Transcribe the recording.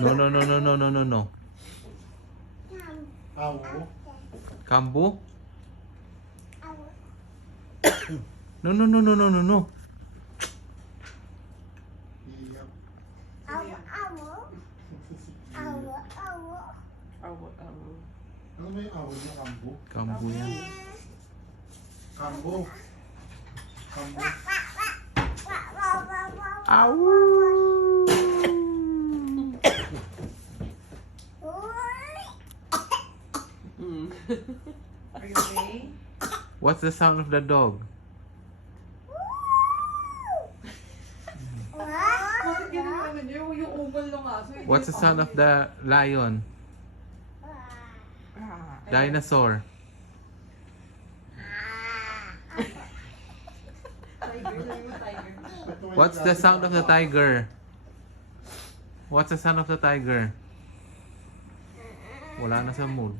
No, no, no, no, no, no, no, no. Awo. Kambu? No, no, no, no, no, no, no. Iyap. Awo, awo. Ano ba yung awo niya? Kambo? Kambu yan. Kambo. Kambo. Are you okay? What's the sound of the dog? Bakit ginawa niyo yung ugal ng aso? hindi What's the yung sound of aso. the lion? Ah, Dinosaur. Tiger lang yung tiger. What's the sound of the tiger? What's the sound of the tiger? Wala na sa mood.